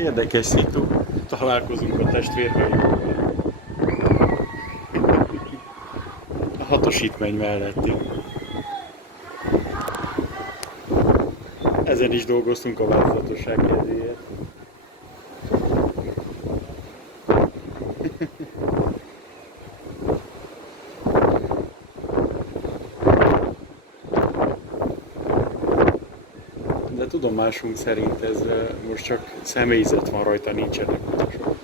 Érdekes szitu. Találkozunk a testvérhajóval. A hatosítmány melletti. Ezen is dolgoztunk a változatosság kedvéért. De tudomásunk szerint ez most csak személyzet van rajta, nincsenek mások.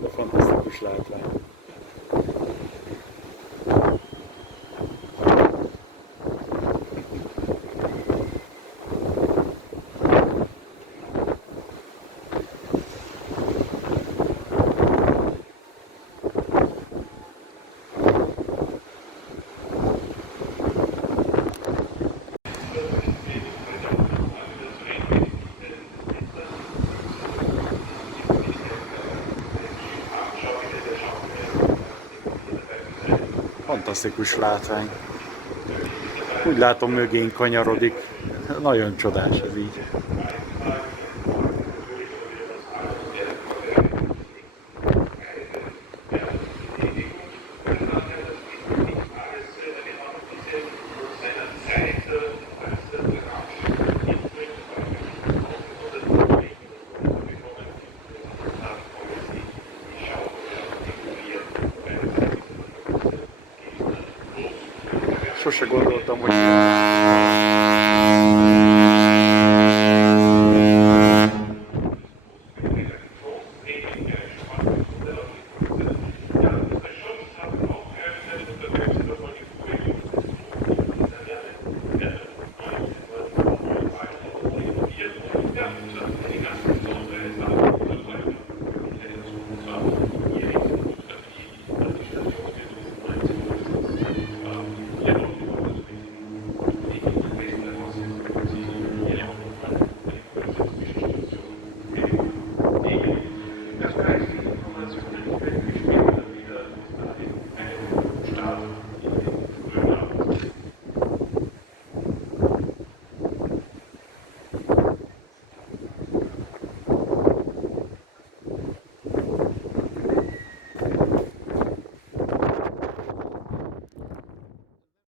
De fantasztikus látvány. Fantasztikus látvány. Úgy látom, mögénk kanyarodik. Nagyon csodás ez így. Sose gondoltam, hogy Das heißt, die Informationen werden gespielt.